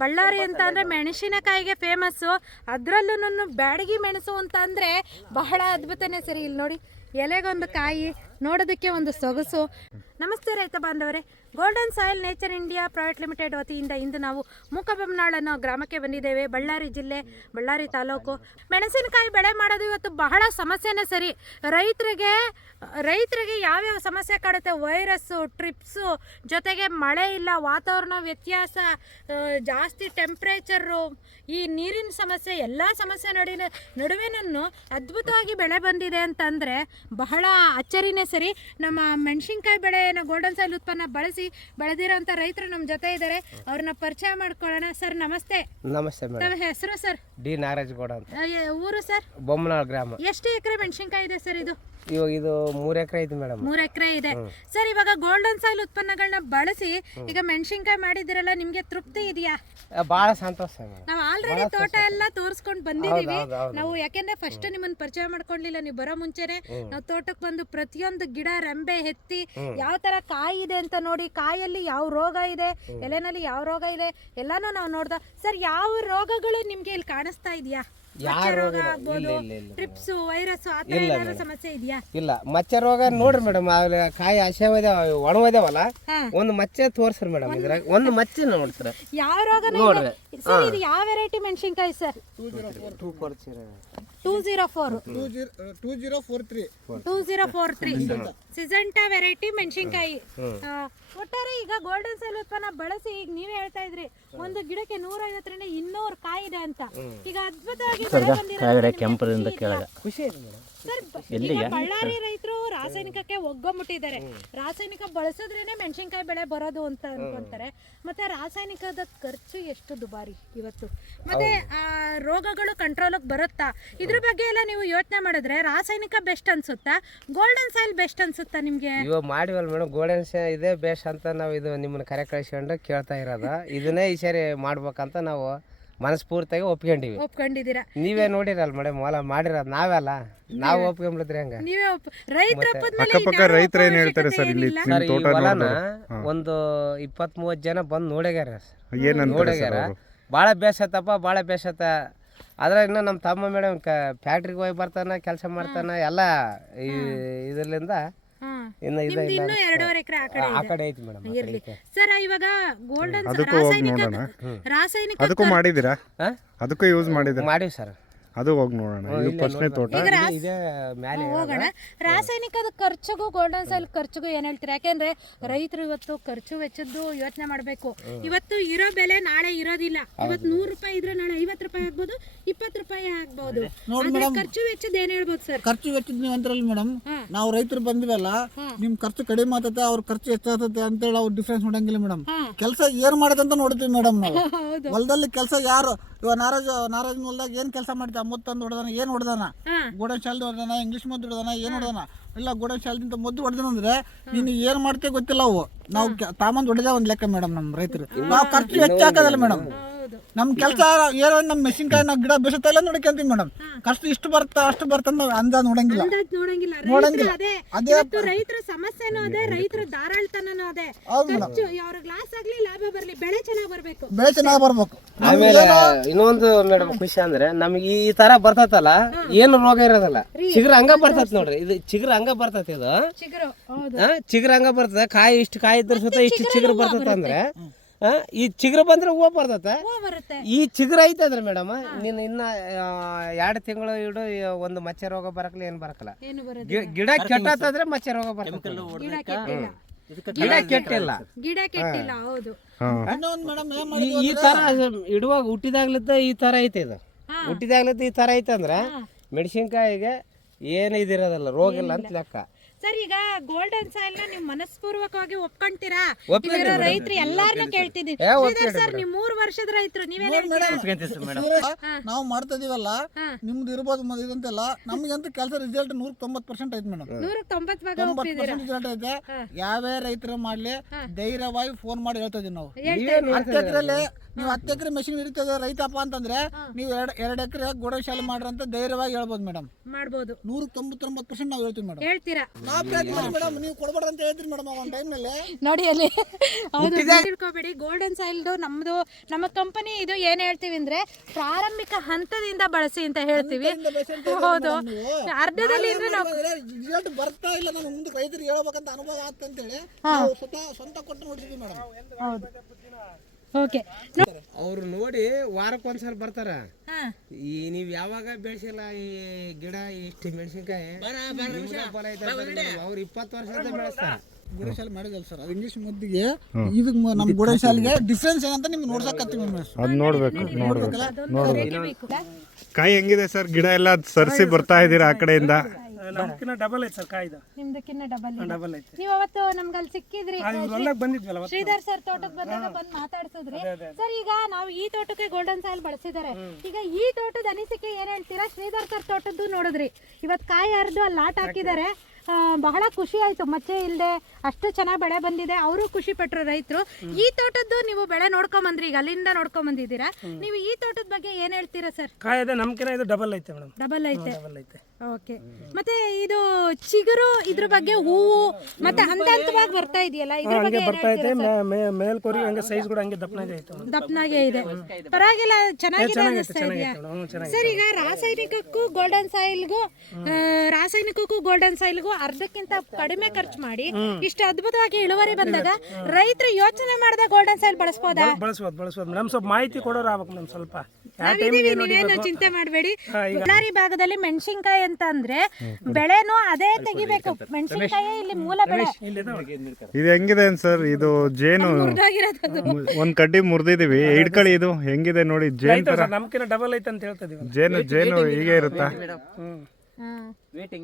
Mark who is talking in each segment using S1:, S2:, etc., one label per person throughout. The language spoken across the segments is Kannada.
S1: ಬಳ್ಳಾರಿ ಅಂತ ಅಂದರೆ ಮೆಣಸಿನಕಾಯಿಗೆ ಫೇಮಸ್ಸು ಅದರಲ್ಲೂ ಬ್ಯಾಡಗಿ ಮೆಣಸು ಅಂತ ಅಂದರೆ ಬಹಳ ಅದ್ಭುತನೇ ಸರಿ. ಇಲ್ಲಿ ನೋಡಿ ಎಲೆಗೊಂದು ಕಾಯಿ, ನೋಡೋದಕ್ಕೆ ಒಂದು ಸೊಗಸು. ನಮಸ್ತೆ ರೈತ ಬಾಂಧವರೇ. Golden Soil Nature India Private Limited ವತಿಯಿಂದ ಇಂದು ನಾವು ಮೂಕಬೊಮ್ಮನಾಳ್ ಅನ್ನೋ ಗ್ರಾಮಕ್ಕೆ ಬಂದಿದ್ದೇವೆ. ಬಳ್ಳಾರಿ ಜಿಲ್ಲೆ, ಬಳ್ಳಾರಿ ತಾಲೂಕು. ಮೆಣಸಿನಕಾಯಿ ಬೆಳೆ ಮಾಡೋದು ಇವತ್ತು ಬಹಳ ಸಮಸ್ಯೆನೇ ಸರಿ. ರೈತರಿಗೆ ರೈತರಿಗೆ ಯಾವ್ಯಾವ ಸಮಸ್ಯೆ ಕಾಡುತ್ತೆ? ವೈರಸ್ಸು, ಟ್ರಿಪ್ಸು, ಜೊತೆಗೆ ಮಳೆ ಇಲ್ಲ, ವಾತಾವರಣ ವ್ಯತ್ಯಾಸ ಜಾಸ್ತಿ ಟೆಂಪ್ರೇಚರು, ಈ ನೀರಿನ ಸಮಸ್ಯೆ, ಎಲ್ಲ ಸಮಸ್ಯೆ ನಡುವಿನ ನಡುವೆನೂ ಅದ್ಭುತವಾಗಿ ಬೆಳೆ ಬಂದಿದೆ ಅಂತಂದರೆ ಬಹಳ ಅಚ್ಚರಿನೇ ಸರಿ. ನಮ್ಮ ಮೆಣಸಿನ್ಕಾಯಿ ಬೆಳೆಯನ್ನು ಗೋಲ್ಡನ್ ಸಾಯಿಲ್ ಉತ್ಪನ್ನ ಬಳಸಿ ಬೆಳೆದಿರೋಂಥ ರೈತರು ನಮ್ಮ ಜೊತೆ ಇದ್ದಾರೆ ಅವ್ರನ್ನ ಪರಿಚಯ ಮಾಡ್ಕೊಳ್ಳೋಣ. ಸರ್ ನಮಸ್ತೆ.
S2: ನಮಸ್ತೆ ಮೇಡಮ್.
S1: ತಮ್ಮ ಹೆಸರು ಸರ್?
S2: ಡಿ ನಾಗರಾಜಗೌಡ ಅಂತ.
S1: ಊರು ಸರ್?
S2: ಬೊಮ್ಮನಾಳ್ ಗ್ರಾಮ.
S1: ಎಷ್ಟು ಎಕರೆ ಮೆಣಸಿನ್ಕಾಯಿ ಇದೆ ಸರ್ ಇದು?
S2: ಇವಾಗ ಇದು ಮೂರ್ ಎಕರೆ ಐತಿ ಮೇಡಮ್
S1: ಮೂರ್ ಎಕರೆ ಇದೆ. ಸರ್ ಇವಾಗ ಗೋಲ್ಡನ್ ಸಾಯಿಲ್ ಉತ್ಪನ್ನಗಳನ್ನ ಬಳಸಿ ಈಗ ಮೆಣಸಿನ್ಕಾಯಿ ಮಾಡಿದಿರಲ್ಲ ನಿಮ್ಗೆ ತೃಪ್ತಿ ಇದೆಯಾ?
S2: ಬಹಳ ಸಂತೋಷ
S1: ನಾವು ಆಲ್ರೆಡಿ ತೋಟ ಎಲ್ಲ ತೋರಿಸ್ಕೊಂಡು ಬಂದಿದೀವಿ. ನಾವು ಯಾಕೆಂದ್ರೆ ಫಸ್ಟ್ ನಿಮ್ಮನ್ನ ಪರಿಚಯ ಮಾಡ್ಕೊಂಡಿಲ್ಲ ನೀವು ಬರೋ ಮುಂಚೆನೆ. ನಾವು ತೋಟಕ್ಕೆ ಬಂದು ಪ್ರತಿಯೊಂದು ಗಿಡ ರೆಂಬೆ ಎತ್ತಿ ಯಾವ ತರ ಕಾಯಿ ಇದೆ ಅಂತ ನೋಡಿ ಕಾಯಲ್ಲಿ ಯಾವ ರೋಗ ಇದೆ ಎಲೆನಲ್ಲಿ ಯಾವ ರೋಗ ಇದೆ ಎಲ್ಲಾನು ನಾವು ನೋಡ್ದ ಸರ್ ಯಾವ ರೋಗಗಳು ನಿಮ್ಗೆ ಇಲ್ಲಿ ಕಾಣಿಸ್ತಾ ಇದೆಯಾ? ಮಚ್ಚೆ ರೋಗ
S2: ಇಲ್ಲ,
S1: ಆಗ್ಬೋದು
S2: ಇಲ್ಲ, ಇಲ್ಲ, ಇಲ್ಲ.
S1: ಟ್ರಿಪ್ಸ್ ವೈರಸ್ ಆ ಥರ ಏನಾದ್ರು ಸಮಸ್ಯೆ ಇದೆಯಾ?
S2: ಇಲ್ಲ ಮಚ್ಚೆ ರೋಗ ನೋಡ್ರಿ ಮೇಡಮ್ ಅಲ್ಲಿ ಕಾಯಿ ಹಸಿವದ ಒಣವದಾವಲ್ಲ. ಒಂದು ಮಚ್ಚೆ ತೋರ್ಸ್ರಿ ಮೇಡಮ್ ಇದ್ರಾಗ ಒಂದು ಮಚ್ಚೆ ನೋಡ್ತೀರ?
S1: ಯಾವ ರೋಗ
S2: ನೋಡ್ರಿ.
S1: ಸರ್ ಇದು ಯಾವ ವೆರೈಟಿ ಮೆಣಸಿನ್ಕಾಯಿ sir?
S2: Two
S1: zero four
S3: two zero four three
S1: two zero four three Syngenta variety ಮೆಣಸಿನ್ಕಾಯಿ. ಒಟ್ಟಾರೆ ಈಗ ಗೋಲ್ಡನ್ ಸೆಲ್ ಉತ್ಪನ್ನ ಬಳಸಿ ಈಗ ನೀವೇ ಹೇಳ್ತಾ ಇದ್ರಿ ಒಂದು ಗಿಡಕ್ಕೆ ನೂರ ಐವತ್ತರಿಂದ ಇನ್ನೂರು ಕಾಯಿ ಇದೆ ಅಂತ ಈಗ ಅದ್ಭುತವಾಗಿ ಬೆಳೆ
S4: ಕೆಂಪರಿಂದ ಕೆಳಗೆ.
S2: ಖುಷಿ
S1: ಈಗ ಬಳ್ಳಾರಿ ರೈತರು ರಾಸಾಯನಿಕಕ್ಕೆ ಒಗ್ಗಮುಟ್ಟಿದ್ದಾರೆ. ರಾಸಾಯನಿಕ ಬಳಸಿದ್ರೇನೆ ಮೆಣಸಿನ್ಕಾಯಿ ಬೆಳೆ ಬರೋದು ಅಂತ ಅನ್ಕೊಂತಾರೆ. ಮತ್ತೆ ರಾಸಾಯನಿಕದ ಖರ್ಚು ಎಷ್ಟು ದುಬಾರಿ ಇವತ್ತು? ಮತ್ತೆ ಆ, ರೋಗಗಳು ಕಂಟ್ರೋಲಿಗೆ ಬರುತ್ತಾ? ಇದ್ರ ಬಗ್ಗೆ ಎಲ್ಲ ನೀವು ಯೋಚನೆ ಮಾಡಿದ್ರೆ ರಾಸಾಯನಿಕ ಬೆಸ್ಟ್ ಅನ್ಸುತ್ತಾ? ಗೋಲ್ಡನ್ ಸಾಯಿಲ್ ಬೆಸ್ಟ್ ಅನ್ಸುತ್ತಾ ನಿಮ್ಗೆ?
S2: ಇವಾಗ ಮಾಡಿವಲ್ ಮೇಡಮ್ ಗೋಲ್ಡನ್ ಸಾಯಿಲ್ ಇದೇ ಬೆಸ್ಟ್ ಅಂತ ನಾವು ಇದು ನಿಮ್ಮನ್ನ ಕರೆ ಕಳಿಸ್ಕೊಂಡು ಕೇಳ್ತಾ ಇರೋದು. ಇದನ್ನೇ ಈ ಸರಿ ಮಾಡ್ಬೇಕಂತ ನಾವು ಮನಸ್ಫೂರ್ತಿಯಾಗಿ ಒಪ್ಕೊಂಡಿವಿ.
S1: ಒಪ್ಕೊಂಡಿದ್ದೀರಾ?
S2: ನೀವೇ ನೋಡಿರಲ್ಲ ಮೇಡಮ್ ಹೊಲ ಮಾಡಿರೋದು ನಾವೆಲ್ಲ ನಾವು ಒಪ್ಕೊಂಬಿಡಿದ್ರಿ ಹಂಗ?
S1: ನೀವೇ ಒಪ್ ರೈತರ
S5: ಅಕ್ಕಪಕ್ಕ ರೈತರು ಏನ್ ಹೇಳ್ತಾರೆ ಸರ್ ಇಲ್ಲಿ
S2: ಸರ್
S5: ನಿಮ್
S2: ಈ
S5: ತೋಟ
S2: ಹೊಲನ
S5: ನೋಡಿದ್ರು
S2: ಒಂದು ಇಪ್ಪತ್ತ್ ಮೂವತ್ತು ಜನ ಬಂದು ನೋಡ್ಯಾರ
S5: ಏನಂತಾರೆ ಸರ್
S2: ನೋಡ್ಯಾರ.
S5: ಅವರು?
S2: ಭಾಳ ಬೇಸತ್ತಪ್ಪ ಭಾಳ ಬೇಸತ್ತ ಆದ್ರೆ ಇನ್ನು ನಮ್ಮ ತಮ್ಮ ಮೇಡಮ್ ಕ ಫ್ಯಾಕ್ಟ್ರಿಗೆ ಹೋಗಿ ಬರ್ತಾನ ಕೆಲಸ ಮಾಡ್ತಾನ ಎಲ್ಲ ಈ ಇದರಿಂದ ಇನ್ನು ಇದೆ
S1: ನಿಮ್ದು ಇನ್ನೂ ಎರಡೂವರೆ ಎಕರೆ ಆ ಕಡೆ
S2: ಆ ಕಡೆ ಐತಿ ಮೇಡಮ್
S1: ಇರ್ಲಿ. ಸರ್ ಇವಾಗ ಗೋಲ್ಡನ್
S5: ಅದಕ್ಕೂ ಹೋಗಿ
S1: ರಾಸಾಯನಿಕ
S5: ನೋಡೋಣ
S1: ರಾಸಾಯನಿಕ
S5: ಅದಕ್ಕೂ ಮಾಡಿದ್ದೀರಾ?
S2: ಹಾ?
S5: ಅದಕ್ಕೂ ಯೂಸ್ ಮಾಡಿದ್ದೀರಾ?
S2: ಮಾಡಿ ಸರ್.
S5: ಅದು ಹೋಗಿ ನೋಡೋಣ. ಇದು ಫಸ್ಟ್ನೇ ತೋಟ.
S2: ಇದೇ ಮ್ಯಾಲೆ
S1: ಹೋಗೋಣ. ರಾಸಾಯನಿಕದ ಖರ್ಚಿಗೂ ಗೋಲ್ಡನ್ ಸೈಲ್ ಖರ್ಚಿಗೂ ಏನ್ ಹೇಳ್ತೀರಾ? ಯಾಕೆಂದ್ರೆ ರೈತರು ಇವತ್ತು ಖರ್ಚು ವೆಚ್ಚದ್ದು ಯೋಚನೆ ಮಾಡ್ಬೇಕು. ಇವತ್ತು ಇರೋ ಬೆಲೆ ನಾಳೆ ಇರೋದಿಲ್ಲ. ಇವತ್ತು ನೂರು ರೂಪಾಯಿ ಇದ್ರೆ ನಾಳೆ ಐವತ್ತು ರೂಪಾಯಿ ಆಗ್ಬೋದು ಇಪ್ಪತ್ತು ರೂಪಾಯಿ ಆಗ್ಬೋದು. ಆದ್ರೆ ಖರ್ಚು ವೆಚ್ಚದ ಏನ್ ಹೇಳ್ಬೋದು ಸರ್?
S3: ಖರ್ಚು ವೆಚ್ಚದ ನೀವು ಅಂತಾರಲ್ಲ ಮೇಡಮ್. ನಾವು ರೈತರು ಬಂದಿವಲ್ಲ ನಿಮ್ ಖರ್ಚು ಕಡಿಮೆ ಆಗ್ತದೆ ಅವ್ರ ಖರ್ಚು ಹೆಚ್ಚಾಗತ್ತದ ಅಂತ ಹೇಳಿ ಅವ್ರ ಡಿಫ್ರೆನ್ಸ್ ನೋಡಂಗಿಲ್ಲ ಮೇಡಮ್. ಕೆಲಸ ಏನ್ ಮಾಡದಂತ ನೋಡ್ತೀವಿ ಮೇಡಮ್ ನಾವು.
S1: ಹೌದು.
S3: ಹೊಲದಲ್ಲಿ ಕೆಲಸ ಯಾರು ಇವಾಗ ನಾರಾಜ್ ನಾರಾಜ್ ಹೊಲದಾಗ ಏನ್ ಕೆಲಸ ಮಾಡ್ತೀವಿ? ಮುತ್ತಂದು ಹೊಡೆದಾನ ಏನ್ ಹೊಡೆದಾನ. ಗೋಡನ್ ಶಾಲ್ದು ಹೊಡೆದಾನ ಇಂಗ್ಲಿಷ್ ಮದ್ದು ಹೊಡೆದಾನ ಏನ್ ಹೊಡೆದಾನ? ಇಲ್ಲ ಗೋಡನ್ ಶಾಲ್ದಿಂದ ಮದ್ದು ಹೊಡೆದಾನ ಅಂದ್ರೆ ನೀನು ಏನ್ ಮಾಡ್ತೇವೆ ಗೊತ್ತಿಲ್ಲ ಅವು. ನಾವು ತಾಮಂದ್ ಹೊಡೆದ ಒಂದ್ ಲೆಕ್ಕ ಮೇಡಮ್ ನಮ್ಮ ರೈತರು. ನಾವು ಖರ್ಚು ಹೆಚ್ಚಾಕದಲ್ಲ ಮೇಡಮ್. ನಮ್ ಕೆಲಸ ಏನೋ ನಮ್ ಮೆಣಸಿನ್ಕಾಯಿ ನಾವು ಗಿಡ ಬೆಳೆಸುತ್ತಾ ಇಲ್ಲ ನೋಡ್ಕೊಂತೀವಿ ಮೇಡಮ್ ಕಷ್ಟ ಇಷ್ಟು ಬರ್ತಾ ಅಷ್ಟು ಬರ್ತಾ ನಾವು ಅಂದಾಜ್ ನೋಡಂಗಿಲ್ಲ.
S1: ನೋಡಂಗಿಲ್ಲ. ಅದೇ.
S3: ಅದೇ
S1: ರೈತರ ಸಮಸ್ಯೆನೂ ಅದೇ ರೈತರ ಧಾರಾಳತನೂ ಅದೇ.
S3: ಹೌದು ಮೇಡಮ್
S1: ಖರ್ಚು ಅವ್ರಿಗೆ ಲಾಸ್ ಆಗ್ಲಿ ಲಾಭ ಬರ್ಲಿ ಬೆಳೆ ಚೆನ್ನಾಗ್ ಬರ್ಬೇಕು.
S3: ಬೆಳೆ ಚೆನ್ನಾಗಿ ಬರ್ಬೇಕು.
S2: ಆಮೇಲೆ ಇನ್ನೊಂದು ಮೇಡಮ್ ಖುಷಿ ಅಂದ್ರೆ ನಮ್ಗೆ ಈ ತರ ಬರ್ತೈತಲ್ಲ ಏನು ರೋಗ ಇರೋದಲ್ಲ. ಚಿಗ್ರ ಹಂಗ ಬರ್ತತ್ ನೋಡ್ರಿ. ಇದು ಚಿಗ್ರ ಹಂಗ ಬರ್ತೈತಿ ಇದು.
S1: ಚಿಗರ್ ಹೌದು.
S2: ಚಿಗ್ರ ಹಂಗ ಬರ್ತದೆ. ಕಾಯಿ ಇಷ್ಟು ಕಾಯಿ ಇದ್ರ ಸುತ್ತ ಇಷ್ಟು ಚಿಗ್ರ ಬರ್ತೈತೆ ಅಂದ್ರೆ ಈ ಚಿಗ್ರ ಬಂದ್ರೆ ಹೂವು ಬರ್ತೈತೆ.
S1: ಹೂವು ಬರುತ್ತೆ.
S2: ಈ ಚಿಗ್ರ ಐತಂದ್ರೆ ಮೇಡಮ್. ನೀನು ಇನ್ನ ಎರಡು ತಿಂಗಳು ಇಡು ಒಂದು ಮಚ್ಚೆ ರೋಗ ಬರಕಲ್ಲ ಏನು ಬರಕಲ್ಲ.
S1: ಏನು ಬರುತ್ತೆ
S2: ಗಿ- ಗಿಡ ಕೆಟ್ಟಾತಂದ್ರೆ ಮಚ್ಚೆ ರೋಗ ಬರ್ತದೆ.
S1: ಗಿಡ ಕೆಟ್ಟಿಲ್ಲ.
S2: ಗಿಡ ಕೆಟ್ಟಿಲ್ಲ.
S1: ಗಿಡ ಕೆಟ್ಟಿಲ್ಲ ಹೌದು.
S5: ಹಾ.
S3: ಇನ್ನೊಂದು ಮೇಡಮ್ ಏನ್
S2: ಈ
S3: ಮಾಡಿ
S2: ಈ ತರ ಇಡುವಾಗ ಹುಟ್ಟಿದಾಗ್ಲಿದ್ದ ಈ ತರ ಐತೆ ಇದು. ಹುಟ್ಟಿದಾಗ್ಲಿದ್ದ ಈ ತರ ಐತೆ ಅಂದ್ರೆ ಮೆಣಸಿನ್ಕಾಯಿಗೆ ಏನು ಇದಿರೋದಲ್ಲ ರೋಗ ಇಲ್ಲ ಅಂತ ಲೆಕ್ಕ.
S1: ಸರ್ ಈಗ ಗೋಲ್ಡನ್ ಸಾಯಿಲ್ನ ನೀವು ಮನಸ್ಪೂರ್ವಕವಾಗಿ ಒಪ್ಕೊಂತೀರಾ? ಇಲ್ಲಿರೋ ರೈತರು ಎಲ್ಲಾರ್ನು ಕೇಳ್ತಿದ್ದೀನಿ. ಶ್ರೀಧರ್ ಸರ್ ನೀವು ಮೂರ್ ವರ್ಷದ ರೈತರು ನೀವೇನ್ ಹೇಳ್ತೀರಾ?
S3: ನಾವು ಮಾಡ್ತಾ ಇದೀವಲ್ಲ
S1: ಹಾ.
S3: ನಿಮ್ದು ಇರ್ಬೋದು ಮ- ಇದಂತೆಲ್ಲ ನಮ್ಗಂತೂ ಕೆಲಸ ರಿಸಲ್ಟ್ ನೂರ ತೊಂಬತ್ ಪರ್ಸೆಂಟ್ ಐತೆ ಮೇಡಮ್.
S1: ನೂರ ತೊಂಬತ್ ಭಾಗ ಒಪ್ಪಿದ್ದೀರಾ?
S3: ರಿಸಲ್ಟ್ ಐತೆ. ಯಾವ್ಯಾವ ರೈತರು ಮಾಡ್ಲಿ ಧೈರ್ಯವಾಗಿ ಫೋನ್ ಮಾಡಿ ಹೇಳ್ತಾ ಇದೀವಿ ನಾವು. ನೀವು ಹತ್ತು ಎಕರೆ ಮೆಷಿನ್ ಇರ್ತದೆ ರೈತಪ್ಪ ಅಂತಂದ್ರೆ ನೀವು ಎರಡು ಎರಡು ಎಕರೆ ಗೋಡನ್ ಶಾಲೆ ಮಾಡ್ರಿ ಅಂತ ಧೈರ್ಯವಾಗಿ ಹೇಳ್ಬೋದು ಮೇಡಮ್
S1: ಮಾಡ್ಬೋದು.
S3: ನೂರ ತೊಂಬತ್ತೊಂಬತ್ತು ಪರ್ಸೆಂಟ್ ನಾವು ಹೇಳ್ತೀವಿ ಮೇಡಮ್
S1: ಹೇಳ್ತೀರಾ?
S3: ನಾವು ಪ್ರಯತ್ನ ಮಾಡಿ ಮೇಡಮ್ ನೀವು ಕೊಡಬೇಡ ಅಂತ ಹೇಳ್ತೀರಿ ಮೇಡಮ್ ಆ ಒಂದು ಟೈಮ್ನಲ್ಲಿ
S1: ನೋಡಿ ಅಲ್ಲಿ. ಹೌದು ತಿಳ್ಕೊಬೇಡಿ. ಗೋಲ್ಡನ್ ಸೈಲ್ದು ನಮ್ದು ನಮ್ಮ ಕಂಪನಿ ಇದು ಏನ್ ಹೇಳ್ತೀವಿ ಅಂದ್ರೆ ಪ್ರಾರಂಭಿಕ ಹಂತದಿಂದ ಬಳಸಿ ಅಂತ ಹೇಳ್ತೀವಿ. ಹೌದು. ಅರ್ಧದಲ್ಲಿ ಅಂದ್ರೆ ನಾವು
S3: ರಿಸಲ್ಟ್ ಬರ್ತಾ ಇಲ್ಲ ನಾನು ಮುಂದೆ ರೈತರಿಗೆ ಹೇಳ್ಬೇಕಂತ ಅನುಭವ ಆಗ್ತಂತೇಳಿ ನಾವು ಸ್ವತಃ ಸ್ವಂತ ಕೊಟ್ಟು ನೋಡಿದ್ವಿ ಮೇಡಮ್
S1: ಹೌದು. ಓಕೆ.
S2: ಅವ್ರು ನೋಡಿ ವಾರಕ್ಕೆ ಒಂದ್ಸಲ ಬರ್ತಾರ.
S1: ಹಾ.
S2: ಈ ನೀವ್ ಯಾವಾಗ ಬೆಳೆಸಿಲ್ಲ ಈ ಗಿಡ ಇಷ್ಟು ಮೆಣಸಿನಕಾಯಿ ಅವ್ರ ಇಪ್ಪತ್ತು ವರ್ಷದಿಂದ ಬೆಳೆಸ್ತಾರ.
S3: ಗೋಡೆ ಶಾಲೆ ಮಾಡಿದಲ್ಲ ಸರ್. ಅದು ಇಂಗ್ಲೀಷ್ ಮುದ್ದಿಗೆ ಇದು ನಮ್ಮ ಗೋಡೆ ಶಾಲೆಗೆ ಡಿಫ್ರೆನ್ಸ್ ಏನಂತ ನಿಮ್ಗೆ ನೋಡ್ಸಕತ್ತೀವಿ
S5: ಅದು ನೋಡ್ಬೇಕು ನೋಡ್ಬೇಕು
S1: ಬೇಕು
S5: ಕಾಯಿ ಹೆಂಗಿದೆ ಸರ್? ಗಿಡ ಎಲ್ಲ ಸರ್ಸಿ ಬರ್ತಾ ಇದ್ದೀರಾ ಆ ಕಡೆಯಿಂದ?
S4: ನಮ್ಕಿನ್ನ ಡಬಲ್ ಐತೆ ಸರ್ ಕಾಯ್ದ.
S1: ನಿಮ್ದಕ್ಕಿನ್ನ ಡಬಲ್
S4: ಡಬಲ್ ಐತೆ.
S1: ನೀವು ಅವತ್ತು ನಮ್ಗೆ ಅಲ್ಲಿ ಸಿಕ್ಕಿದ್ರಿ
S4: ಬಂದಿದ್ವಲ್ಲ ಅವತ್ತು.
S1: ಶ್ರೀಧರ್ ಸರ್ ತೋಟಕ್ಕೆ ಬಂದಾಗ ಬಂದು ಮಾತಾಡ್ಸಿದ್ರಿ. ಸರ್ ಈಗ ನಾವು ಈ ತೋಟಕ್ಕೆ ಗೋಲ್ಡನ್ ಸಾಯಿಲ್ ಬಳಸಿದ್ದಾರೆ. ಈಗ ಈ ತೋಟದ ಅನಿಸಿಕೆ ಏನ್ ಹೇಳ್ತೀರಾ? ಶ್ರೀಧರ್ ಸರ್ ತೋಟದ್ದು ನೋಡಿದ್ರಿ. ಇವತ್ ಕಾಯಿ ಹರಿದು ಅಲ್ಲಿ ಲಾಟ್ ಹಾಕಿದ್ದಾರೆ. ಆ, ಬಹಳ ಖುಷಿ ಆಯ್ತು. ಮಚ್ಚೆ ಇಲ್ಲದೆ ಅಷ್ಟು ಚೆನ್ನಾಗಿ ಬೆಳೆ ಬಂದಿದೆ. ಅವರು ಖುಷಿ ಪಟ್ರು ರೈತರು. ಈ ತೋಟದ್ದು ನೀವು ಬೆಳೆ ನೋಡ್ಕೊಂಡ್ ಬಂದ್ರಿ ಈಗ ಅಲ್ಲಿಂದ ನೋಡ್ಕೊಂಡ್ ಬಂದಿದ್ದೀರಾ ನೀವು ಈ ತೋಟದ ಬಗ್ಗೆ ಏನ್ ಹೇಳ್ತೀರಾ ಸರ್?
S4: ಕಾಯ್ದೆ ನಮ್ಕಿನ್ನ ಇದು ಡಬಲ್ ಐತೆ ಮೇಡಮ್.
S1: ಡಬಲ್ ಐತೆ.
S4: ಡಬಲ್ ಐತೆ.
S1: ಓಕೆ ಮತ್ತೆ ಇದು ಚಿಗುರು ಇದ್ರ ಬಗ್ಗೆ ಹೂವು ಮತ್ತೆ ಹಂತ ಹಂತವಾಗಿ ಬರ್ತಾ ಇದೆಯಲ್ಲ? ಇದ್ರ ಬಗ್ಗೆ
S4: ಬರ್ತಾ
S1: ಇದೆ?
S4: ಮೇಲ್ಕೋರಿ ಹಂಗೆ ಸೈಜ್ ಕೂಡ ಹಂಗೆ ದಪ್ಪನಾಗೆ ಐತೆ
S1: ದಪ್ಪನಾಗೆ ಇದೆ. ಪರವಾಗಿಲ್ಲ ಚೆನ್ನಾಗಿದೆ ಅನಿಸ್ತಾ ಇದೆಯಾ? ಸರ್ ಈಗ ರಾಸಾಯನಿಕಕ್ಕೂ ಗೋಲ್ಡನ್ ಸಾಯಿಲ್ಗೂ ರಾಸಾಯನಿಕಕ್ಕೂ ಗೋಲ್ಡನ್ ಸಾಯಿಲ್ಗೂ ಅರ್ಧಕ್ಕಿಂತ ಕಡಿಮೆ ಖರ್ಚು ಮಾಡಿ ಇಷ್ಟು ಅದ್ಭುತವಾಗಿ ಇಳುವರಿ ಬಂದಾಗ ರೈತರು ಯೋಚನೆ ಮಾಡಿದ ಗೋಲ್ಡನ್ ಸಾಯಿಲ್ ಬಳಸ್ಬೋದಾ?
S4: ಬಳಸ್ಬೋದು ಬಳಸ್ಬೋದು. ಮೇಡಮ್ ಸ್ವಲ್ಪ ಮಾಹಿತಿ ಕೊಡೋರು ಆಗ್ಬೇಕು ಮೇಡಮ್ ಸ್ವಲ್ಪ.
S1: ನಾವಿದೀವಿ, ನೀವೇನು ಚಿಂತೆ ಮಾಡಬೇಡಿ. ಬಳ್ಳಾರಿ ಭಾಗದಲ್ಲಿ ಮೆಣಸಿನಕಾಯಿ ಅಂತ ಅಂದ್ರೆ ಬೆಳೆನೂ ಅದೇ ತೆಗಿಬೇಕು. ಮೆಣಸಿನಕಾಯಿ ಇಲ್ಲಿ ಮೂಲ ಬೆಳೆ.
S5: ಇದು ಹೆಂಗಿದೆ ಸರ್? ಇದು ಜೇನು ಒಂದ್ ಕಡ್ಡಿ ಮುರಿದಿದೀವಿ. ಹಿಡ್ಕಳಿ ಇದು ಹೆಂಗಿದೆ ನೋಡಿ ಜೇನು ತರ.
S4: ಸರ್ ಡಬಲ್ ಐತೆ ಅಂತ ಹೇಳ್ತಿದೀವಿ
S5: ಜೇನು ಜೇನು ಹೀಗೆ ಇರುತ್ತಾ. ವೆಯ್ಟ್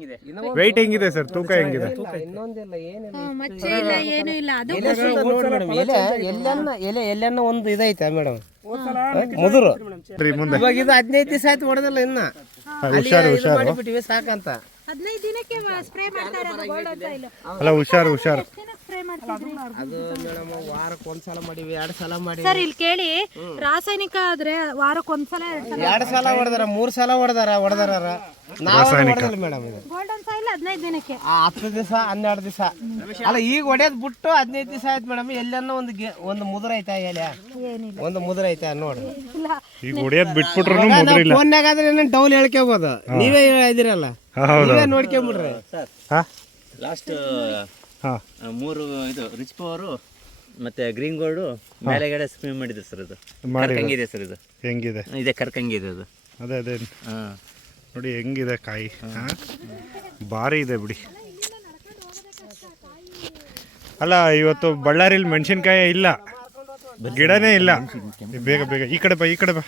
S5: ಹೆಂಗಿದೆ? ಸರ್ ತೂಕ ಹೆಂಗಿದೆ?
S2: ಇನ್ನೊಂದಿಲ್ಲ ಏನಿಲ್ಲ.
S1: ಹಾ, ಮಚ್ಚೆ ಇಲ್ಲ ಏನು ಇಲ್ಲ ಅದು
S2: ಮೇಡಮ್ ಎಲೆ ಎಲ್ಲನ್ನ ಎಲೆ ಎಲ್ಲನ್ನ ಒಂದು ಇದೈತೆ ಮೇಡಮ್. ಮುದುರು
S5: ಮುಂದೆ.
S2: ಇವಾಗ ಇದು ಹದಿನೈದು ದಿವಸ ಆಯ್ತು ಹೊಡೆದಿಲ್ಲ ಇನ್ನ.
S5: ಹುಷಾರು ಹುಷಾರು.
S2: ಸಾಕಂತ.
S1: ಹದಿನೈದು ದಿನಕ್ಕೆ ಸ್ಪ್ರೇ
S5: ಅಲ್ಲ ಹುಷಾರು ಹುಷಾರು.
S1: ಸ್ಪ್ರೇ ಮಾಡ್ತಿದ್ರಿ?
S2: ಅದು ಮೇಡಮ್ ವಾರಕ್ಕೆ ಒಂದ್ಸಲ ಮಾಡಿವಿ ಎರಡು ಸಲ ಮಾಡಿ
S1: ಸರ್ ಇಲ್ಲಿ ಕೇಳಿ ರಾಸಾಯನಿಕ ಆದ್ರೆ ವಾರಕ್ಕೆ ಒಂದ್ಸಲ ಎರಡ್ ಸಲ
S2: ಎರಡು ಸಲ ಹೊಡೆದಾರ ಮೂರು ಸಲ ಹೊಡೆದಾರ ಹೊಡೆದಾರ. ನಾವು ಹೊಡೆದಿಲ್ಲ ಮೇಡಮ್ ಇದು.
S1: ಗೋಲ್ಡನ್ ಸಾಯಿಲ್ ಹದಿನೈದು ದಿನಕ್ಕೆ.
S2: ಆ ಹತ್ತು ದಿವಸ ಹನ್ನೆರಡು ದಿವಸ. ಅಲ್ಲ ಈಗ ಹೊಡೆಯೋದು ಬಿಟ್ಟು ಹದಿನೈದು ದಿವಸ ಆಯ್ತು ಮೇಡಮ್ ಎಲ್ಲನ್ನ ಒಂದು ಗೆ ಒಂದು ಮುದ್ರ ಐತ ಎಲೆ.
S1: ಏನಿಲ್ಲ.
S2: ಒಂದು ಮುದ್ರ ಐತ ನೋಡಿ
S1: ಇಲ್ಲ.
S5: ಈಗ ಹೊಡಿಯೋದ್ ಬಿಟ್ಬಿಟ್ರು ಮುದ್ರಿಲ್ಲ.
S2: ಫೋನ್ಯಾಗ ಆದ್ರೆ ಏನೇನು ಡೌಲ್ ಹೇಳ್ಕೋಬೋದು? ನೀವೇ ಇದಿರಲ್ಲ
S5: ಹೌದು
S2: ನೀವೇ ನೋಡ್ಕೊಂಬಿಡ್ರಿ.
S5: ಹಾ?
S6: ಲಾಸ್ಟ್
S5: ಹಾ
S6: ಮೂರು ಇದು ರಿಚ್ ಪವರು ಮತ್ತೆ ಗ್ರೀನ್ ಗೋಲ್ಡು ಮೇಲೆಗಡೆ ಸ್ಪ್ರೇ ಮಾಡಿದೆ ಸರ್ ಅದು.
S5: ಹೆಂಗಿದೆ
S6: ಕರ್ಕಂಗಿದೆ ಸರ್ ಇದು.
S5: ಹೆಂಗಿದೆ?
S6: ಇದೆ ಕರ್ಕಂಗಿದೆ ಅದು.
S5: ಅದೇ ಅದೇ.
S6: ಹಾಂ.
S5: ನೋಡಿ ಹೆಂಗಿದೆ ಕಾಯಿ. ಹಾ. ಭಾರಿ ಇದೆ ಬಿಡಿ. ಅಲ್ಲ ಇವತ್ತು ಬಳ್ಳಾರಿಲಿ ಮೆಣಸಿನ್ಕಾಯಿ ಇಲ್ಲ. ಗಿಡನೇ ಇಲ್ಲ. ಬೇಗ ಬೇಗ. ಈ ಕಡೆ ಬಾ ಈ ಕಡೆ ಬಾ.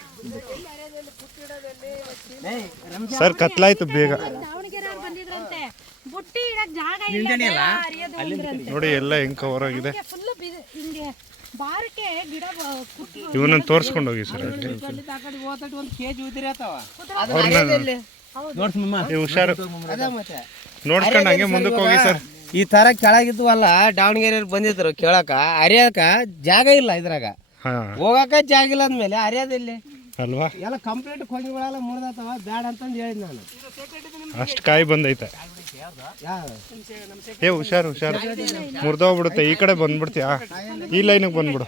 S5: ಸರ್ ಕತ್ಲಾಯ್ತು ಬೇಗ. ನೋಡಿ ಎಲ್ಲ ಹೆಂಗ್ ಕವರ್ ಆಗಿದೆ.
S1: ಹಿಂಗೆ ಫುಲ್ ಹಿಂಗೆ ಬಾರಕ್ಕೆ ಗಿಡ ಬ- ಕುಟ್ಟಿ
S5: ಇವನನ್ನ ತೋರಿಸ್ಕೊಂಡು ಹೋಗಿ ಸರ್. ಹುಷಾರು.
S2: ಅದೇ ಮತ್ತೆ.
S5: ನೋಡ್ಕೊಂಡು ಹಂಗೆ ಮುಂದಕ್ಕೆ ಹೋಗಿ ಸರ್.
S2: ಈ ತರ ಕೆಳಗಿದ್ವಲ್ಲ ದಾವಣಗೆರೆ ಬಂದಿದ್ರು ಕೇಳಕ. ಅರಿಯಕ ಜಾಗ ಇಲ್ಲ ಇದ್ರಾಗ. ಹೋಗಕ ಜಾಗ ಇಲ್ಲ ಅಂದ್ಮೇಲೆ ಅರಿಯೋದಿಲ್ಲಿ
S5: ಅಲ್ವಾ?
S2: ಎಲ್ಲ ಕಂಪ್ಲೀಟ್ ಕೊಂಗಿಗಳೆಲ್ಲ ಮುರಿದಾತವ ಬ್ಯಾಡ ಅಂತಂದು ಹೇಳಿದ್ ನಾನು.
S5: ಅಷ್ಟು ಕಾಯಿ ಬಂದೈತೆ. ಏ, ಹುಷಾರು ಹುಷಾರು. ಮುರ್ದೋಗ್ಬಿಡುತ್ತೆ. ಈ ಕಡೆ ಬಂದ್ಬಿಡ್ತೀಯಾ? ಈ ಲೈನಿಗೆ ಬಂದ್ಬಿಡು.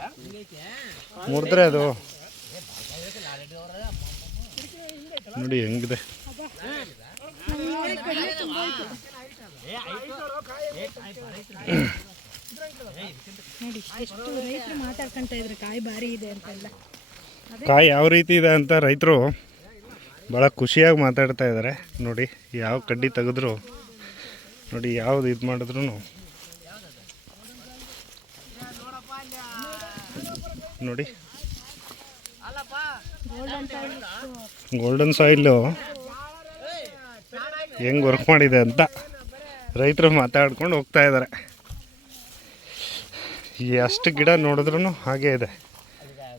S5: ಮುರಿದ್ರೆ ಅದು. ನೋಡಿ, ಹೆಂಗಿದೆ.
S1: ಕಾಯಿ
S5: ಯಾವ ರೀತಿ ಇದೆ ಅಂತ ರೈತರು ಭಾಳ ಖುಷಿಯಾಗಿ ಮಾತಾಡ್ತಾ ಇದ್ದಾರೆ. ನೋಡಿ, ಯಾವ ಕಡ್ಡಿ ತೆಗೆದ್ರು. ನೋಡಿ ಯಾವ್ದು ಇದು ಮಾಡಿದ್ರು ನೋಡಿ. ಗೋಲ್ಡನ್ ಸಾಯಿಲು ಹೆಂಗೆ ವರ್ಕ್ ಮಾಡಿದೆ ಅಂತ ರೈತರು ಮಾತಾಡ್ಕೊಂಡು ಹೋಗ್ತಾ ಇದ್ದಾರೆ ಎಷ್ಟು ಗಿಡ ನೋಡಿದ್ರು ಹಾಗೆ ಇದೆ.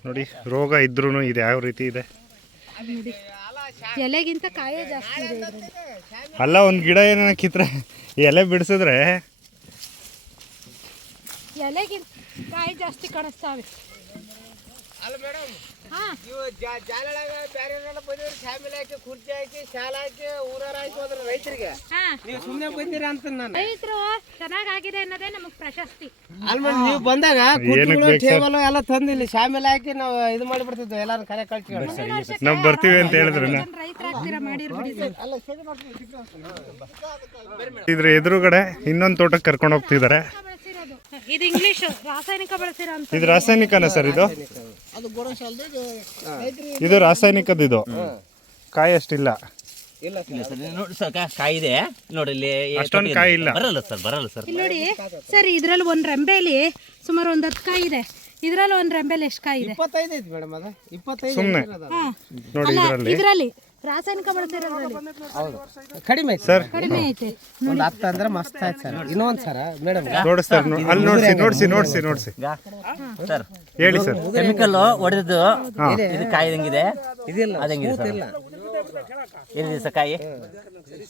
S5: ನೋಡಿ, ರೋಗ ಇದ್ರೂ ಇದು, ಯಾವ ರೀತಿ ಇದೆ.
S1: ಎಲೆಗಿಂತ ಕಾಯೇ ಜಾಸ್ತಿ ಇದೆ.
S5: ಅಲ್ಲ ಒಂದು ಗಿಡ ಏನಾರ ಕಿತ್ರೆ ಎಲೆ ಬಿಡಿಸಿದ್ರೆ?
S1: ಎಲೆಗಿಂತ ಕಾಯಿ ಜಾಸ್ತಿ ಕಾಣಿಸ್ತಾವೆ.
S2: ಅಲ್ಲ ಮೇಡಮ್ ಇವು ಜಾಲಳಾಗ ಬೇರೆ ಬಂದಿವ್ರಿ ಶಾಮಿಲ್ ಹಾಕಿ ಕುರ್ಚಿ ಹಾಕಿ ಶಾಲ ಹಾಕಿ ಊರಾರ ಹಾಕಿ ಹೋದ್ರ ರೈತರಿಗೆ.
S1: ಹಾ.
S2: ನೀವು ಸುಮ್ಮನೆ ಬಂದಿರಿ ಅಂತ ನಾನು.
S1: ರೈತರು ಚೆನ್ನಾಗಾಗಿದೆ ಅನ್ನೋದೇ ನಮಗ್ ಪ್ರಶಸ್ತಿ.
S2: ಅಲ್ಲ ಮೇಡಮ್ ನೀವು ಬಂದಾಗ ಕುರ್ಚಿಗಳು ಟೇಬಲ್ ಎಲ್ಲ ತಂದು ಇಲ್ಲಿ ಶಾಮಿಲ್ ಹಾಕಿ ನಾವು ಇದು ಮಾಡಿಬಿಡ್ತಿದ್ವಿ ಎಲ್ಲಾರು ಕರೆ ಕಳ್ಸಿ
S5: ನಾವು ಬರ್ತೀವಿ ಅಂತ ಹೇಳಿದ್ರೆ
S1: ರೈತರಾಗ್ತೀರಾ ಮಾಡಿರ್ಬಿಡಿ ಸರ್.
S5: ಇದ್ರ ಎದುರುಗಡೆ ಇನ್ನೊಂದು ತೋಟಕ್ಕೆ ಕರ್ಕೊಂಡು ಹೋಗ್ತಿದ್ದಾರೆ.
S1: ಇದು ಇಂಗ್ಲಿಷ್ ರಾಸಾಯನಿಕ ಬಳಸಿರೋ ಅಂತ
S5: ಇದು ರಾಸಾಯನಿಕನ ಸರ್ ಇದು?
S3: ಅದು ಗೋಡನ್ ಶಾಲ್ದು ಇದು ರೈತರು
S5: ಇದು ರಾಸಾಯನಿಕದ ಇದು. ಕಾಯಿ ಅಷ್ಟಿಲ್ಲ.
S2: ಇಲ್ಲ
S6: ಇಲ್ಲ ಸರ್ ನೋಡಿ ಸರ್ ಕಾ- ಕಾಯಿ ಇದೆ. ನೋಡಿ ಇಲ್ಲಿ
S5: ಅಷ್ಟೊಂದು ಕಾಯಿ ಇಲ್ಲ.
S6: ಬರಲ್ಲ ಸರ್ ಬರಲ್ಲ ಸರ್.
S1: ಇಲ್ಲಿ ನೋಡಿ ಸರ್ ಇದ್ರಲ್ಲಿ ಒಂದ್ ರೆಂಬೆಲಿ ಸುಮಾರು ಒಂದ್ ಹತ್ತು ಕಾಯಿ ಇದೆ. ಇದ್ರಲ್ಲಿ ಒಂದ್ ರೆಂಬೆಲಿ ಎಷ್ಟು ಕಾಯಿ ಇದೆ?
S2: ಇಪ್ಪತ್ತೈದು ಐತಿ ಮೇಡಮ್ ಅದ. ಇಪ್ಪತ್ತೈದು
S5: ಸುಮ್ನೆ.
S1: ಹಾ.
S5: ನೋಡಿ
S1: ಅಲ್ಲ
S5: ಇದರಲ್ಲಿ.
S1: ಇದ್ರಲ್ಲಿ ರಾಸಾಯನಿಕ ಬಳಸಿರೋದ್ರಲ್ಲಿ
S2: ಹೌದು. ಕಡಿಮೆ ಐತಿ.
S5: ಸರ್.
S1: ಕಡಿಮೆ ಐತೆ.
S2: ಒಂದು ಹತ್ತು ಅಂದ್ರೆ ಮಸ್ತ್ ಆಯ್ತು ಸರ್. ಇನ್ನೊಂದು ಸರ ಮೇಡಮ್.
S5: ನೋಡಿ ಸರ್ ನೋ- ಅಲ್ಲಿ ನೋಡ್ಸಿ ನೋಡ್ಸಿ ನೋಡ್ಸಿ ನೋಡ್ಸಿ.
S6: ಸರ್
S5: ಹೇಳಿ ಸರ್.
S6: ಕೆಮಿಕಲ್ ಹೊಡೆದು ಇದು ಕಾಯಿ ಹೆಂಗಿದೆ? ಇದಿಲ್ಲ ಅದು ಹೆಂಗಿದೆ ಸರ್? ಎಲ್ಲಿದೆ ಸರ್ ಕಾಯಿ?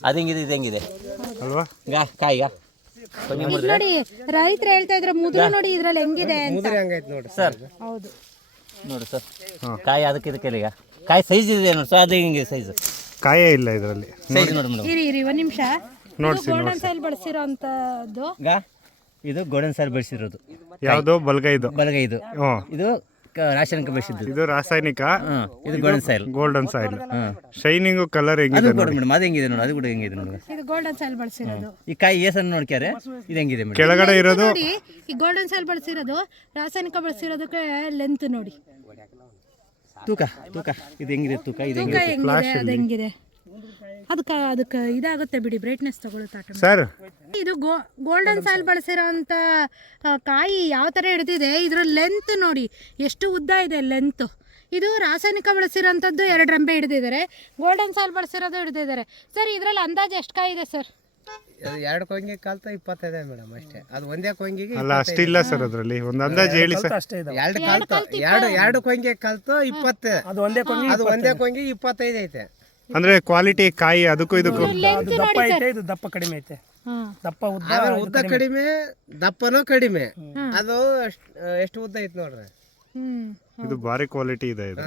S6: ಅದು ಹೆಂಗಿದೆ ಇದು ಹೆಂಗಿದೆ?
S5: ಅಲ್ವಾ?
S6: ಗಾ ಕಾಯಿಗ
S1: ಇಲ್ಲಿ ನೋಡಿ ರೈತರು ಹೇಳ್ತಾ ಇದ್ರೆ ಮುದ್ರು ನೋಡಿ ಇದ್ರಲ್ಲಿ ಹೆಂಗಿದೆ ಅಂತ.
S2: ಹಂಗೈತೆ ನೋಡಿ
S6: ಸರ್.
S1: ಹೌದು.
S6: ನೋಡಿ ಸರ್. ಕಾಯಿ ಅದಕ್ಕೆ ಇದಕ್ಕೆ ಈಗ ಕಾಯಿ ಸೈಜ್ ಇದೆ ನೋಡಿ. ಸರ್ ಅದೇ ಹೆಂಗಿದೆ ಸೈಜ್
S5: ಕಾಯೇ ಇಲ್ಲ ಇದರಲ್ಲಿ.
S6: ಸೈಜ್ ನೋಡಿ. ಮೇಡಮ್.
S1: ಇರಿ ಇರಿ ಒಂದ್ ನಿಮಿಷ.
S5: ನೋಡ್ಸಿ
S1: ಗೋಲ್ಡನ್ ಸೈಲ್ ಬಳಸಿರೋ ಅಂತದ್ದು
S6: ಗಾ ಇದು ಗೋಲ್ಡನ್ ಸೈಲ್ ಬೆಳೆಸಿರೋದು.
S5: ಯಾವುದು? ಬಲಗೈದು. ಇದು
S6: ಬಲಗೈ ಇದು
S5: ಹ್ಞೂ
S6: ಇದು ಕ- ರಾಸಾಯನಿಕ ಬೆಳೆಸಿದ್ದು.
S5: ಇದು ರಾಸಾಯನಿಕ?
S6: ಹಾಂ ಇದು Golden Soil
S5: Golden
S6: Soil
S5: shining colour
S6: ಅದು
S5: ಹೆಂಗಿದೆ
S6: ನೋಡಿ. ಮೇಡಮ್ ಅದು ಹೆಂಗಿದೆ ನೋಡಿ ಅದು ಕೂಡ ಹೆಂಗಿದೆ ನೋಡಿ.
S1: ಇದು ಗೋಲ್ಡನ್ ಸೈಲ್ ಬಳಸಿರೋದು.
S6: ಈ ಕಾಯಿ ಏಸನ್ನು ನೋಡ್ಕ್ಯಾರೆ ಇದು ಹೆಂಗಿದೆ ಮೇಡಮ್?
S5: ಕೆಳಗಡೆ ಇರೋದು
S1: ನೋಡಿ ಈ ಗೋಲ್ಡನ್ ಸೈಲ್ ಬಳಸಿರೋದು ರಾಸಾಯನಿಕ ಬಳಸಿರೋದಕ್ಕೆ ಲೆಂತ್ ನೋಡಿ.
S6: ತೂಕ ತೂಕ. ಇದು ಹೆಂಗಿದೆ ತೂಕ? ಇದು
S1: ತೂಕ
S6: ಹೆಂಗಿದೆ
S1: ಹೆಂಗಿದೆ? ಅದು ಹೆಂಗಿದೆ ಅದಕ್ಕೆ ಅದಕ್ಕೆ ಇದಾಗುತ್ತೆ ಬಿಡಿ ಬ್ರೈಟ್ನೆಸ್ ತಗೊಳುತ್ತೆ
S5: ಸರ್
S1: ಇದು ಗೋ ಗೋಲ್ಡನ್ ಸಾಯಿಲ್ ಬಳಸಿರೋ ಅಂತ ಕಾಯಿ ಯಾವ ಥರ ಹಿಡಿದಿದೆ? ಇದ್ರ ಲೆಂತ್ ನೋಡಿ. ಎಷ್ಟು ಉದ್ದ ಇದೆ ಲೆಂತ್ ಇದು ರಾಸಾಯನಿಕ ಬಳಸಿರೋಂಥದ್ದು ಎರಡು ರಂಬೆ ಹಿಡಿದಿದ್ದಾರೆ. ಗೋಲ್ಡನ್ ಸಾಯಿಲ್ ಬಳಸಿರೋದು ಹಿಡಿದಿದ್ದಾರೆ. ಸರ್ ಇದರಲ್ಲಿ ಅಂದಾಜು ಎಷ್ಟು ಕಾಯಿ ಇದೆ ಸರ್
S2: ಅದು ಎರಡು ಕೊಂಗಿ ಕಲ್ತ ಇಪ್ಪತ್ತೈದ ಮೇಡಮ್ ಅಷ್ಟೇ. ಅದು ಒಂದೇ ಕೊಂಗಿಗೆ
S5: ಅಲ್ಲ ಅಷ್ಟಿಲ್ಲ ಸರ್ ಅದರಲ್ಲಿ. ಒಂದು ಅಂದಾಜು ಹೇಳಿ ಸರ್.
S4: ಅಷ್ಟೇ ಇದಾವೆ.
S2: ಎರಡು ಕಲ್ತ ಎರಡು ಎರಡು ಕೊಂಗಿ ಕಲ್ತು ಇಪ್ಪತ್ತು.
S4: ಅದು ಒಂದೇ ಕೊಂಗಿ
S2: ಅದು ಒಂದೇ ಕೊಂಗಿ ಇಪ್ಪತ್ತೈದು ಐತೆ.
S5: ಅಂದ್ರೆ ಕ್ವಾಲಿಟಿ ಕಾಯಿ ಅದಕ್ಕೂ ಇದಕ್ಕೂ
S4: ಅದು ದಪ್ಪ ಐತೆ ಇದು ದಪ್ಪ ಕಡಿಮೆ ಐತೆ. ದಪ್ಪ ಉದ್ದ
S2: ಆದ್ರೆ ಉದ್ದ ಕಡಿಮೆ. ದಪ್ಪನೂ ಕಡಿಮೆ. ಅದು ಎಷ್ಟು ಉದ್ದ ಐತೆ ನೋಡ್ರಿ.
S5: ಇದು ಭಾರಿ ಕ್ವಾಲಿಟಿ ಇದೆ ಇದು.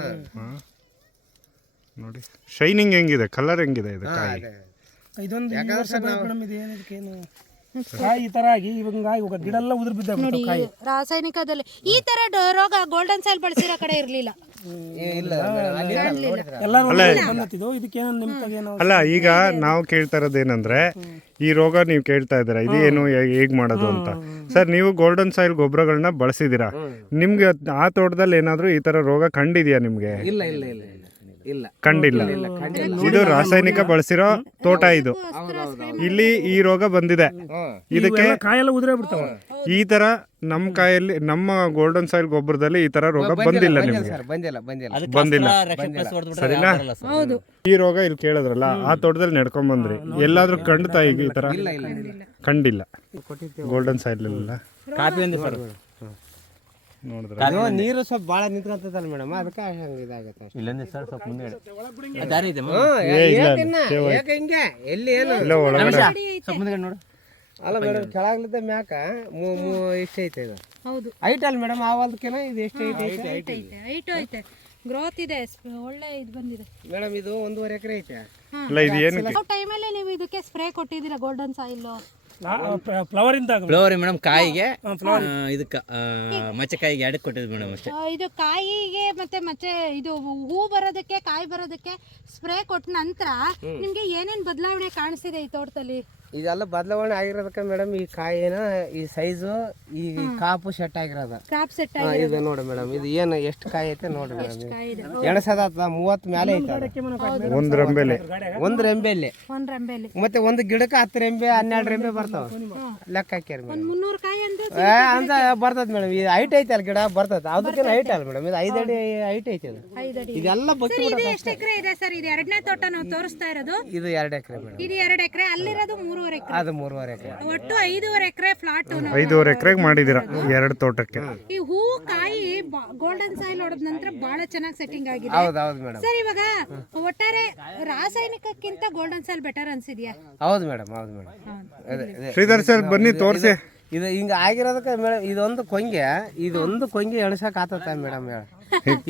S5: ನೋಡಿ. ಶೈನಿಂಗ್ ಹೆಂಗಿದೆ? ಕಲರ್ ಹೆಂಗಿದೆ ಇದು ಕಾಯಿ?
S4: ಇದೊಂದು ಈ ವರ್ಷ ಮೇಡಮ್ ಇದು ಕಾಯಿ ಈ ತರ ಆಗಿ ಇವಂಗಾಗಿ ಇವಾಗ ಗಿಡ ಎಲ್ಲ ಉದುರು ಬಿದ್ದಾಗ್ಬಿಟ್ಟು ಕಾಯಿ.
S1: ರಾಸಾಯನಿಕದಲ್ಲಿ ಈ ಥರ ಡ- ರೋಗ ಗೋಲ್ಡನ್ ಸೈಲ್ ಬಳಸಿರೋ ಕಡೆ ಇರಲಿಲ್ಲ.
S2: ಇಲ್ಲ
S4: ಎಲ್ಲರೂ ಬಂದತ್ತಿದ್ದು. ನಿಮ್ತಾಗೇನೋ
S5: ಅಲ್ಲ ಈಗ ನಾವು ಕೇಳ್ತಾ ಇರೋದೇನಂದ್ರೆ ಈ ರೋಗ ನೀವು ಕೇಳ್ತಾ ಇದ್ದೀರಾ? ಇದೇನು ಹೇಗ್ ಮಾಡೋದು ಅಂತ? ಸರ್ ನೀವು ಗೋಲ್ಡನ್ ಸಾಯಿಲ್ ಗೊಬ್ಬರಗಳನ್ನ ಬಳಸಿದೀರಾ ನಿಮ್ಗೆ ಆ ತೋಟದಲ್ಲಿ ಏನಾದ್ರೂ ಈ ತರ ರೋಗ ಕಂಡಿದ್ಯಾ ನಿಮ್ಗೆ?
S2: ಇಲ್ಲ ಇಲ್ಲ ಇಲ್ಲ ಇಲ್ಲ. ಇಲ್ಲ.
S5: ಕಂಡಿಲ್ಲ. ಇದು ರಾಸಾಯನಿಕ ಬಳಸಿರೋ ತೋಟ ಇದು. ಇಲ್ಲಿ ಈ ರೋಗ ಬಂದಿದೆ. ಇದಕ್ಕೆ
S4: ಕಾಯೆಲ್ಲ ಉದುರೇ ಬಿಡ್ತಾವ.
S5: ಈ ತರ ನಮ್ಮ ಕಾಯಲ್ಲಿ ನಮ್ಮ ಗೋಲ್ಡನ್ ಸಾಯಿಲ್ ಗೊಬ್ಬರದಲ್ಲಿ ಈ ತರ ರೋಗ ಬಂದಿಲ್ಲ ನಿಮ್ಗೆ.
S2: ಸರ್ ಬಂದಿಲ್ಲ ಬಂದಿಲ್ಲ.
S5: ಬಂದಿಲ್ಲ.
S6: ಸರಿನಾ?
S5: ಈ ರೋಗ ಇಲ್ಲಿ ಕೇಳಿದ್ರಲ್ಲ ಆ ತೋಟದಲ್ಲಿ ನಡ್ಕೊಂಡ್ ಬಂದ್ರಿ. ಎಲ್ಲಾದ್ರೂ ಕಂಡ್ತಾ ಈಗ ಈ ತರ? ಕಂಡಿಲ್ಲ. ಗೋಲ್ಡನ್ ಸಾಯಿಲ್ ಎಲ್ಲ
S6: ಕಾಫಿ ಒಂದು ಸರ್.
S5: ನೋಡಿದ್ರೆ.
S2: ಅದು ನೀರು ಸ್ವಲ್ಪ ಭಾಳ ನಿಂತ್ಕೊಂತದಲ್ಲ ಮೇಡಮ್ ಅದಕ್ಕೆ ಹಂಗೆ ಇದಾಗುತ್ತೆ ಅಷ್ಟೇ.
S6: ಇಲ್ಲೊಂದೇ ಸರ್ ಸ್ವಲ್ಪ ಮುಂದೆ ದಾರಿ ಇದೆ
S2: ಹ್ಮ್, ಯಾಕೆ ಹಿಂಗೆ? ಎಲ್ಲಿ ಏನು?
S5: ಇಲ್ಲ ಒಳಗಡೆ.
S6: ಸ್ವಲ್ಪ ಮುಂದೆ ನೋಡು.
S2: ಅಲ್ಲ ಮೇಡಮ್ ಕೆಳಗ್ಲಿದ್ದ ಮ್ಯಾಕ ಮೂ ಮೂ ಇಷ್ಟ ಐತೆ ಇದು?
S1: ಹೌದು.
S2: ಹೈಟ್ ಅಲ್ಲ ಮೇಡಮ್ ಆ ಹೊಲ್ದಕ್ಕೆನ ಇದು ಎಷ್ಟು ಐತೆ?
S1: ಹೈಟ್ ಐತೆ ಹೈಟ್ ಐತೆ. ಗ್ರೋತ್ ಇದೆ ಸ್ಪ್- ಒಳ್ಳೆ ಇದು ಬಂದಿದೆ.
S2: ಮೇಡಮ್ ಇದು ಒಂದೂವರೆ ಎಕರೆ ಐತೆ.
S5: ಇಲ್ಲ ಇದು ಏನಕ್ಕೆ?
S1: ಯಾವ ಟೈಮಲ್ಲಿ ನೀವು ಇದಕ್ಕೆ ಸ್ಪ್ರೇ ಕೊಟ್ಟಿದ್ದೀರಾ ಗೋಲ್ಡನ್ ಸಾಯಿಲ್
S4: ಫ್ಲವರ್ ಇಂದ
S6: ಫ್ಲವರ್ ಮೇಡಮ್ ಕಾಯಿಗೆ ಇದಕ್ಕೆ ಮಚ್ಚಕಾಯಿಗೆ ಎರಡಕ್ಕೆ ಕೊಟ್ಟಿದ್ವಿ ಮೇಡಮ್ ಅಷ್ಟೇ.
S1: ಇದು ಕಾಯಿಗೆ ಮತ್ತೆ ಮತ್ತೆ ಇದು ಹೂ ಬರೋದಕ್ಕೆ ಕಾಯಿ ಬರೋದಕ್ಕೆ ಸ್ಪ್ರೇ ಕೊಟ್ಟ ನಂತರ ನಿಮ್ಗೆ ಏನೇನ್ ಬದಲಾವಣೆ ಕಾಣಿಸಿದೆ ಈ ತೋಟದಲ್ಲಿ?
S2: ಇದೆಲ್ಲ ಬದಲಾವಣೆ ಆಗಿರೋದಕ್ಕೆ ಮೇಡಮ್ ಈ ಕಾಯಿನ ಈ ಸೈಜು ಈ ಕಾಪು ಸೆಟ್ ಆಗಿರೋದ.
S1: ಕಾಪ್ ಸೆಟ್
S2: ಹಾ, ಇದು ನೋಡಿ ಮೇಡಮ್ ಇದು ಏನು ಎಷ್ಟು ಕಾಯಿ ಐತೆ ನೋಡಿ ಮೇಡಮ್ ಎಣಸದ ಮೂವತ್ತು ಮೇಲೆ ಐತೆ.
S5: ಒಂದ್ ರಂಬೆಲೆ.
S2: ಒಂದು ರೆಂಬೆಲಿ.
S1: ಒಂದ್ ರಂಬೆಲಿ.
S2: ಮತ್ತೆ ಒಂದು ಗಿಡಕ್ಕೆ ಹತ್ತು ರೆಂಬೆ ಹನ್ನೆರಡು ರೆಂಬೆ ಬರ್ತಾವ. ಲೆಕ್ಕ ಹಾಕ್ಯಾರ ಮೇಡಮ್
S1: ಮುನ್ನೂರು ಕಾಯಿ ಅಂದ್ರೆ
S2: ಏ ಅಂತ ಬರ್ತದ ಮೇಡಮ್ ಇದು ಹೈಟ್ ಐತೆ ಅಲ್ಲಿ ಗಿಡ ಬರ್ತದ. ಅದಕ್ಕೆ ಹೈಟ್ ಅಲ್ಲ ಮೇಡಮ್ ಇದು ಐದು ಅಡಿ ಹೈಟ್ ಐತೆ ಅದು. ಇದೆಲ್ಲ ಬಕ್ಕಿ
S1: ಇದು ಎಷ್ಟು ಎಕರೆ ಇದೆ ಸರ್? ಇದು ಎರಡನೇ ತೋಟ ನಾವು ತೋರಿಸ್ತಾ ಇರೋದು.
S2: ಇದು ಎರಡು ಎಕರೆ ಮೇಡಮ್
S1: ಇದು ಎರಡು ಎಕರೆ. ಅಲ್ಲಿರೋದು ಮೂರುವರೆ ಎಕರೆ.
S2: ಅದು ಮೂರುವರೆ ಎಕರೆ.
S1: ಒಟ್ಟು ಐದೂವರೆ ಎಕರೆ ಫ್ಲಾಟ್
S5: ಐದೂವರೆ ಎಕರೆಗೆ ಮಾಡಿದ್ದೀರಾ. ಎರಡು ತೋಟಕ್ಕೆ.
S1: ಈ ಹೂ ಕಾಯಿ ಗೋಲ್ಡನ್ ಸಾಯಿಲ್ ಹೊಡೆದ ನಂತರ ಬಹಳ ಚೆನ್ನಾಗಿ ಸೆಟ್ಟಿಂಗ್ ಆಗಿದೆ.
S2: ಹೌದು ಹೌದು ಮೇಡಮ್.
S1: ಸರ್ ಇವಾಗ ಒಟ್ಟಾರೆ ರಾಸಾಯನಿಕಕ್ಕಿಂತ ಗೋಲ್ಡನ್ ಸಾಯಿಲ್ ಬೆಟರ್ ಅನ್ಸಿದ್ಯಾ?
S2: ಹೌದು ಮೇಡಮ್ ಹೌದು ಮೇಡಮ್.
S5: ಶ್ರೀಧರ್ ಸರ್ ಬನ್ನಿ ತೋರಿಸಿ.
S2: ಇದು ಹಿಂಗ ಆಗಿರೋದಕ್ಕೆ ಮೇಡಮ್ ಇದೊಂದು ಕೊಂಗೆ ಇದೊಂದು ಕೊಂಗೆ ಎಣಸಕ್ ಆತತ್ತ ಮೇಡಮ್
S5: ಹೇಳ.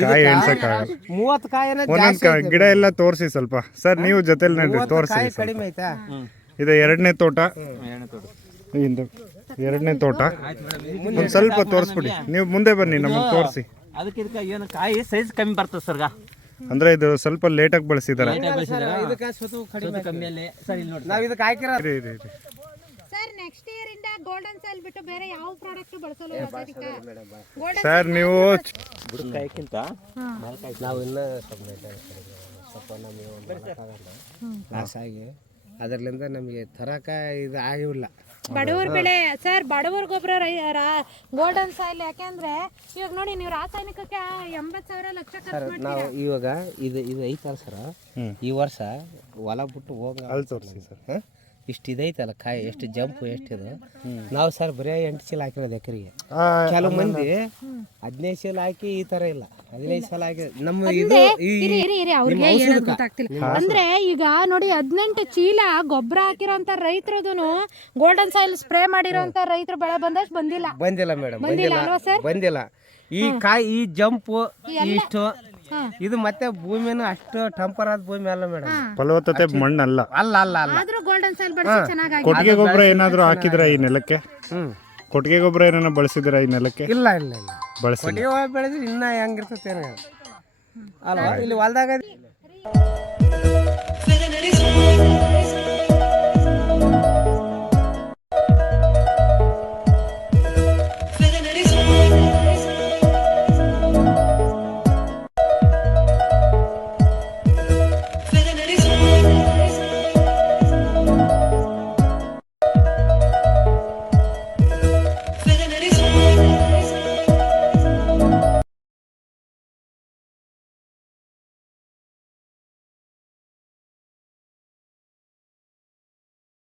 S5: ಕಾಯಿ ಎಣ್ಸಕ್ಕಾಗಲ್ಲ
S2: ಮೂವತ್ತು ಕಾಯಿನ
S5: ಒಂದೊಂದು ಗಿಡ ಎಲ್ಲ ತೋರಿಸಿ ಸ್ವಲ್ಪ. ಸರ್ ನೀವು ಜೊತೆಲಿ ನಡ್ರಿ ತೋರಿಸಿ
S2: ಕಾಯಿ ಕಡಿಮೆ ಆಯ್ತಾ
S5: ಇದು ಎರಡನೇ ತೋಟ. ಇಂದು ಎರಡನೇ ತೋಟ. ಒಂದು ಸ್ವಲ್ಪ ತೋರಿಸ್ಬಿಡಿ. ನೀವು ಮುಂದೆ ಬನ್ನಿ ನಮಗೆ ತೋರಿಸಿ.
S6: ಅದಕ್ಕೆ ಇದಕ್ಕೆ ಏನು ಕಾಯಿ ಸೈಜ್ ಕಮ್ಮಿ ಬರ್ತದೆ ಸರ್
S5: ಅಂದ್ರೆ ಇದು ಸ್ವಲ್ಪ ಲೇಟಾಗಿ
S6: ಬಳಸಿದಾರೆ. ಸರ್ ಇಲ್ಲಿ ನೋಡಿ
S2: ನಾವು ಇದಕ್ಕೆ
S1: ಸರ್
S5: ಸರ್
S2: ಅದರಿಂದ ನಮಗೆ ತರಕ ಇದು ಆಗಿಲ್ಲ.
S1: ಬಡವರ ಬೆಳೆ ಸರ್ ಬಡವರ ಗೊಬ್ಬರ ಗೋಲ್ಡನ್ ಸಾಯಿಲ್ ಯಾಕೆಂದ್ರೆ ಇವಾಗ ನೋಡಿ ನೀವು ರಾಸಾಯನಿಕಕ್ಕೆ ಎಂಬತ್ತು ಸಾವಿರ ಲಕ್ಷ ಖರ್ಚು ಮಾಡಿ
S2: ನಾವು ಇವಾಗ ಇದು ಇದು ಐತಲ್ಲ ಸರ್ ಈ ವರ್ಷ ಹೊಲ ಬಿಟ್ಟು
S5: ಹೋಗ್ತೀವಿ ತೋರಿಸಿ ಸರ್
S2: ಇಷ್ಟು ಇದೈತಲ್ಲ ಕಾಯಿ ಎಷ್ಟು ಜಂಪ್ ಇದು ನಾವು ಸರ್ ಬರೀ ಎಂಟು ಚೀಲ ಹಾಕಿರೋದು ಎಕರೆಗೆ.
S5: ಆ,
S2: ಕೆಲವು ಮಂದಿ ಹದಿನೈದು ಚೀಲ ಹಾಕಿ ಈ ತರ ಇಲ್ಲ. ಹದಿನೈದು ಸಲ ಹಾಕಿ ನಮ್ಮ ಇದು ಈ
S1: ಇರಿ ಇರಿ ಇರಿ ಅವ್ರಿಗೆ ಹೇಳೋದು ಗೊತ್ತಾಗ್ತಿಲ್ಲ. ಅಂದ್ರೆ ಈಗ ನೋಡಿ ಹದಿನೆಂಟು ಚೀಲ ಗೊಬ್ಬರ ಹಾಕಿರೋಂತ ರೈತರದೂ ಗೋಲ್ಡನ್ ಸಾಯಿಲ್ ಸ್ಪ್ರೇ ಮಾಡಿರೋಂತ ರೈತರು ಬೆಳೆ ಬಂದಷ್ಟು ಬಂದಿಲ್ಲ.
S2: ಬಂದಿಲ್ಲ ಮೇಡಮ್
S1: ಬಂದಿಲ್ಲ
S2: ಬಂದಿಲ್ಲ.
S1: ಅಲ್ವಾ ಸರ್?
S2: ಬಂದಿಲ್ಲ. ಈ ಕಾಯಿ ಈ ಜಂಪು ಇಷ್ಟು ಇದು ಮತ್ತೆ ಭೂಮಿನೂ ಅಷ್ಟು ಟಂಪರ್ ಆದ ಭೂಮಿ ಅಲ್ಲ ಮೇಡಮ್
S5: ಫಲವತ್ತತೆ ಮಣ್ಣಲ್ಲ.
S2: ಅಲ್ಲ ಅಲ್ಲ ಅಲ್ಲ.
S1: ಆದ್ರೂ ಗೋಲ್ಡನ್
S5: ಕೊಟ್ಟಿಗೆ ಗೊಬ್ಬರ ಏನಾದರೂ ಹಾಕಿದ್ರ ಈ ನೆಲಕ್ಕೆ?
S2: ಹ್ಮ್.
S5: ಕೊಟ್ಟಿಗೆ ಗೊಬ್ಬರ ಏನಾರ ಬಳಸಿದ್ರ ಈ ನೆಲಕ್ಕೆ?
S2: ಇಲ್ಲ ಇಲ್ಲ ಇಲ್ಲ. ಬಳಸಿ ಬೆಳೆದ್ರೆ ಇನ್ನ ಹೆಂಗಿರ್ತೈತೆ ಏನೋ. ಅಲ್ವಾ ಇಲ್ಲಿ ಹೊಲ್ದಾಗ